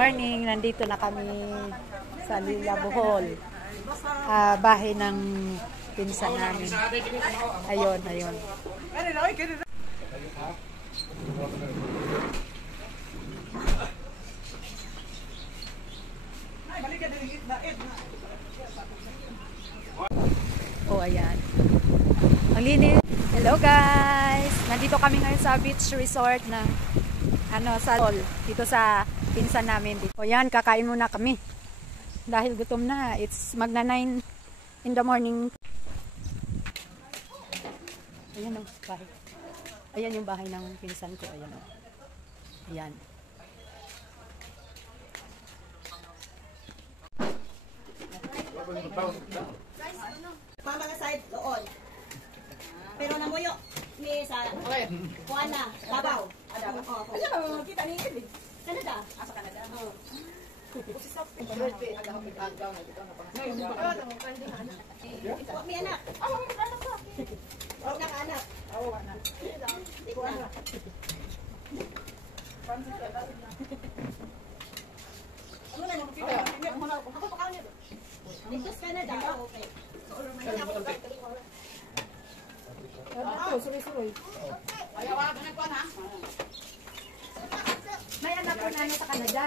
morning. Nandito na kami sa Lila Bohol. Bahay ng pinsan namin. Ayun, ayun. Oh, ayan. Ang linis. Hello guys! Nandito kami ngayon sa beach resort na sa dito sa pinsan namin. O yan, kakain muna kami. Dahil gutom na. It's magna 9 in the morning. Ayan ang bahay. Ayan yung bahay ng pinsan ko. Ayan o. Ayan. Mama nga side doon. Pero namuyo ni sa kuan na, Davao. Ano kita ni Ed? Canada. Sa Canada. Oo. Mi anak. Anak anak. Ano na yung kita? Ako pa kanya. Dito sa Canada. Okay. May anak ko na sa Canada.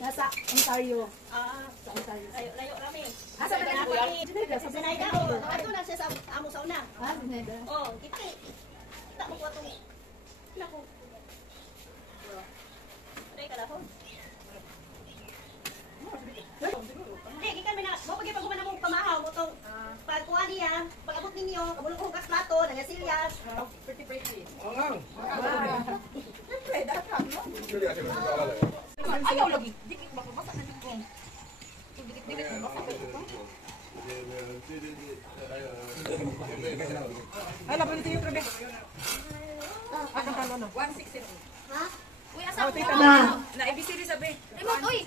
Nasa Ontario. Sa Ontario. Layo rami. Sa Canada. Sa Canada. Ato na siya sa amo sa una. Canada. Oh, kita. Tak mo ko Nako. Dai ka daw. Ikan may na, mo pag ipag na mong pamahaw mo tong pagkuha niya, pag-abot ninyo, kabulong kas plato, nagasilyas. Pretty. Oo nga. Ayaw lagi. Dikit ba ko basta na dikit. Dikit mo basta ko. Ala pa niyo trabe. Akan talo no. 160. Ha? Uy, asa ko na. Na ABCD sabi. Remote oy.